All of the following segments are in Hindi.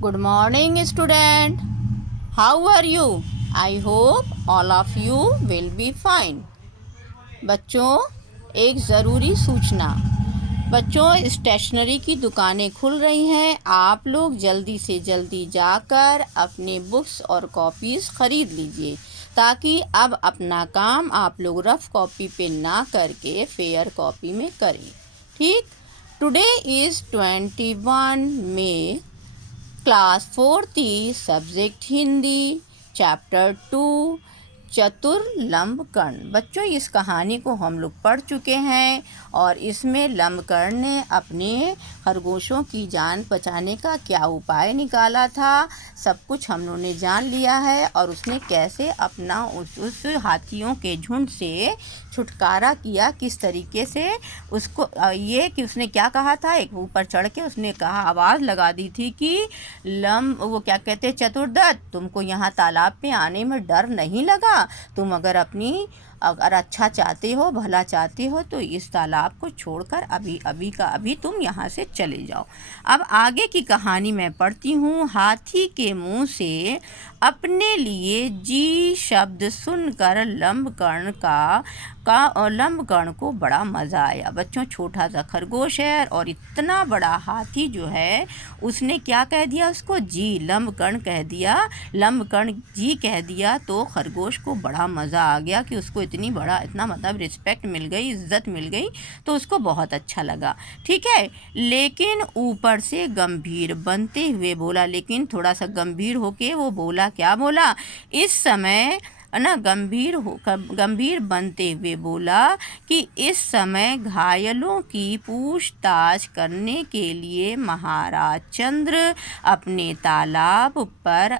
Good morning, student. How are you? I hope all of you will be fine. बच्चों, एक ज़रूरी सूचना। बच्चों, स्टेशनरी की दुकानें खुल रही हैं। आप लोग जल्दी से जल्दी जाकर अपने बुक्स और कॉपीज़ ख़रीद लीजिए ताकि अब अपना काम आप लोग रफ़ कॉपी पे ना करके फेयर कॉपी में करें। ठीक। Today is 21 May, class 4th subject Hindi, chapter 2 Chatur Lambakarna. बच्चों, इस कहानी को हम लोग पढ़ चुके हैं और इसमें लंबकर्ण ने अपने खरगोशों की जान बचाने का क्या उपाय निकाला था, सब कुछ हम लोगों ने जान लिया है। और उसने कैसे अपना उस हाथियों के झुंड से छुटकारा किया, किस तरीके से उसको ये कि उसने क्या कहा था, एक ऊपर चढ़ के उसने कहा, आवाज़ लगा दी थी कि वो क्या कहते, चतुर्दत्त, तुमको यहाँ तालाब पे आने में डर नहीं लगा? तुम अगर अच्छा चाहते हो, भला चाहते हो, तो इस तालाब को छोड़कर अभी अभी का अभी तुम यहाँ से चले जाओ। अब आगे की कहानी मैं पढ़ती हूँ। हाथी के मुंह से अपने लिए जी शब्द सुनकर लंबकर्ण को बड़ा मज़ा आया। बच्चों, छोटा सा खरगोश है और इतना बड़ा हाथी जो है, उसने क्या कह दिया, उसको जी लंबकर्ण कह दिया, लंबकर्ण जी कह दिया। तो खरगोश को बड़ा मज़ा आ गया कि उसको इतना मतलब रिस्पेक्ट मिल गई, इज्जत मिल गई, तो उसको बहुत अच्छा लगा। ठीक है, लेकिन ऊपर से गंभीर बनते हुए बोला, लेकिन थोड़ा सा गंभीर होके वो बोला, क्या बोला इस समय ना, गंभीर बनते हुए बोला कि इस समय घायलों की पूछताछ करने के लिए महाराज चंद्र अपने तालाब पर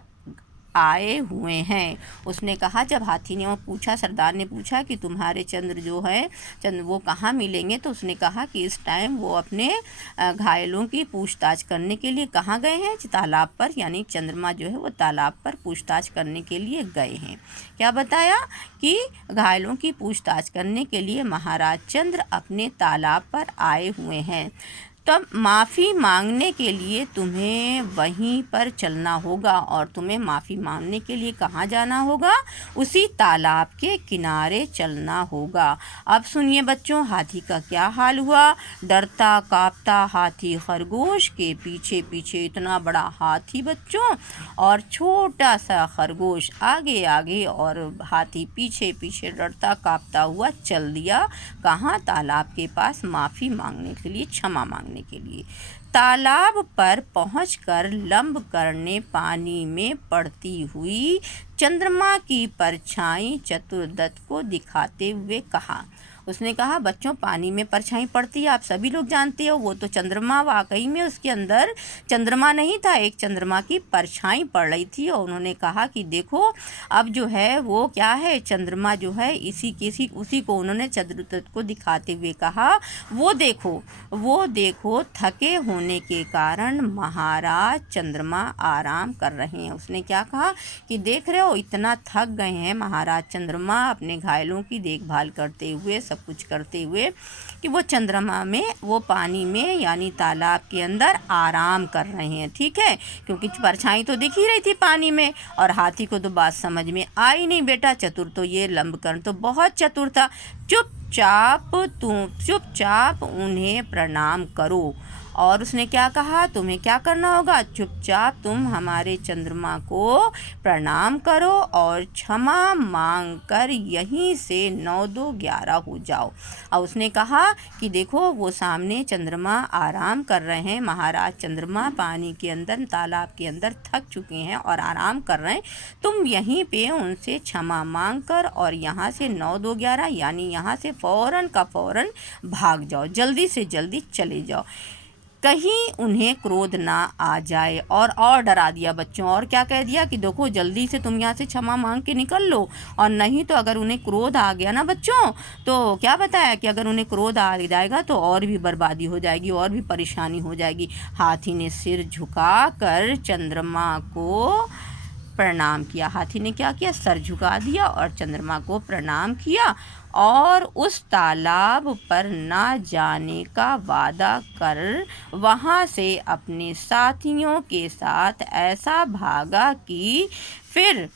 आए हुए हैं। उसने कहा, जब हाथी ने वो पूछा, सरदार ने पूछा कि तुम्हारे चंद्र जो है, चंद्र वो कहाँ मिलेंगे, तो उसने कहा कि इस टाइम वो अपने घायलों की पूछताछ करने के लिए कहाँ गए हैं, तालाब पर, यानी चंद्रमा जो है वो तालाब पर पूछताछ करने के लिए गए हैं। क्या बताया कि घायलों की पूछताछ करने के लिए महाराज चंद्र अपने तालाब पर आए हुए हैं। तब माफ़ी मांगने के लिए तुम्हें वहीं पर चलना होगा। और तुम्हें माफ़ी मांगने के लिए कहाँ जाना होगा? उसी तालाब के किनारे चलना होगा। अब सुनिए बच्चों, हाथी का क्या हाल हुआ। डरता कांपता हाथी खरगोश के पीछे पीछे, इतना बड़ा हाथी बच्चों और छोटा सा खरगोश आगे आगे, और हाथी पीछे पीछे डरता कांपता हुआ चल दिया। कहाँ? तालाब के पास, माफ़ी मांगने के लिए, क्षमा मांगने के लिए। तालाब पर पहुंचकर लंबकर्ण ने पानी में पड़ती हुई चंद्रमा की परछाई चतुर्दत्त को दिखाते हुए कहा। उसने कहा, बच्चों, पानी में परछाई पड़ती है, आप सभी लोग जानते हो, वो तो चंद्रमा, वाकई में उसके अंदर चंद्रमा नहीं था, एक चंद्रमा की परछाई पड़ रही थी। और उन्होंने कहा कि देखो, अब जो है वो क्या है, चंद्रमा जो है, उसी को उन्होंने चतुर्दत्त को दिखाते हुए कहा, वो देखो थके होने के कारण महाराज चंद्रमा आराम कर रहे हैं। उसने क्या कहा कि देख रहे हो, इतना थक गए हैं महाराज चंद्रमा अपने घायलों की देखभाल करते हुए, सब कुछ करते हुए, कि वो चंद्रमा में, वो पानी में यानी तालाब के अंदर आराम कर रहे हैं। ठीक है, क्योंकि परछाई तो दिख ही रही थी पानी में, और हाथी को तो बात समझ में आई नहीं। बेटा, चतुर तो ये लंबकर्ण तो बहुत चतुर था। चुपचाप उन्हें प्रणाम करो। और उसने क्या कहा, तुम्हें क्या करना होगा, चुपचाप तुम हमारे चंद्रमा को प्रणाम करो और क्षमा मांगकर यहीं से 9-2-11 हो जाओ। और उसने कहा कि देखो, वो सामने चंद्रमा आराम कर रहे हैं, महाराज चंद्रमा पानी के अंदर, तालाब के अंदर थक चुके हैं और आराम कर रहे हैं। तुम यहीं पे उनसे क्षमा मांगकर और यहाँ से 9-2-11 यानी यहाँ से फ़ौरन का फ़ौरन भाग जाओ, जल्दी से जल्दी चले जाओ, कहीं उन्हें क्रोध ना आ जाए। और डरा दिया बच्चों। और क्या कह दिया कि देखो, जल्दी से तुम यहाँ से क्षमा मांग के निकल लो, और नहीं तो अगर उन्हें क्रोध आ गया ना बच्चों, तो क्या बताया कि अगर उन्हें क्रोध आ जाएगा तो और भी बर्बादी हो जाएगी, और भी परेशानी हो जाएगी। हाथी ने सिर झुकाकर चंद्रमा को प्रणाम किया। हाथी ने क्या किया, सर झुका दिया और चंद्रमा को प्रणाम किया और उस तालाब पर ना जाने का वादा कर वहाँ से अपने साथियों के साथ ऐसा भागा कि फिर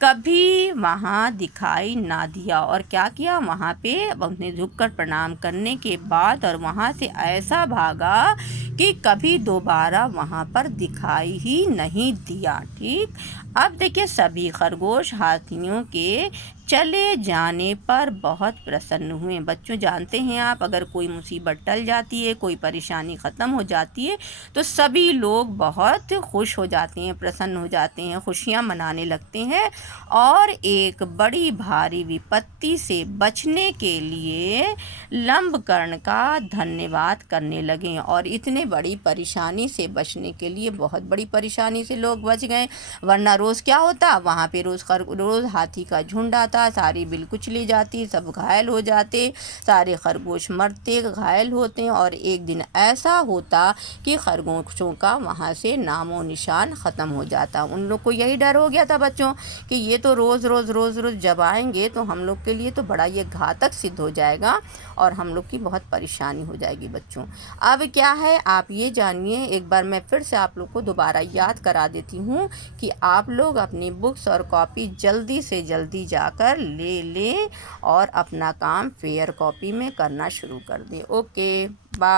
कभी वहाँ दिखाई ना दिया। और क्या किया, वहाँ पे उसने झुककर प्रणाम करने के बाद और वहाँ से ऐसा भागा कि कभी दोबारा वहाँ पर दिखाई ही नहीं दिया। ठीक, अब देखिए सभी खरगोश हाथियों के चले जाने पर बहुत प्रसन्न हुए। बच्चों जानते हैं आप, अगर कोई मुसीबत टल जाती है, कोई परेशानी ख़त्म हो जाती है तो सभी लोग बहुत खुश हो जाते हैं, प्रसन्न हो जाते हैं, खुशियाँ मनाने लगते हैं और एक बड़ी भारी विपत्ति से बचने के लिए लंबकर्ण का धन्यवाद करने लगे। और इतने बड़ी परेशानी से बचने के लिए, बहुत बड़ी परेशानी से लोग बच गए, वरना रोज़ क्या होता, वहाँ पे रोज़ हाथी का झुंड आता, सारी बिल कुचली जाती, सब घायल हो जाते, सारे खरगोश मरते, घायल होते और एक दिन ऐसा होता कि खरगोशों का वहाँ से नामो निशान ख़त्म हो जाता। उन लोग को यही डर हो गया था बच्चों कि ये तो रोज़ रोज़ जब आएंगे तो हम लोग के लिए तो बड़ा ये घातक सिद्ध हो जाएगा और हम लोग की बहुत परेशानी हो जाएगी। बच्चों अब क्या है, आप ये जानिए, एक बार मैं फिर से आप लोग को दोबारा याद करा देती हूँ कि आप लोग अपनी बुक्स और कॉपी जल्दी से जल्दी जाकर ले लें और अपना काम फेयर कॉपी में करना शुरू कर दें। Okay, bye.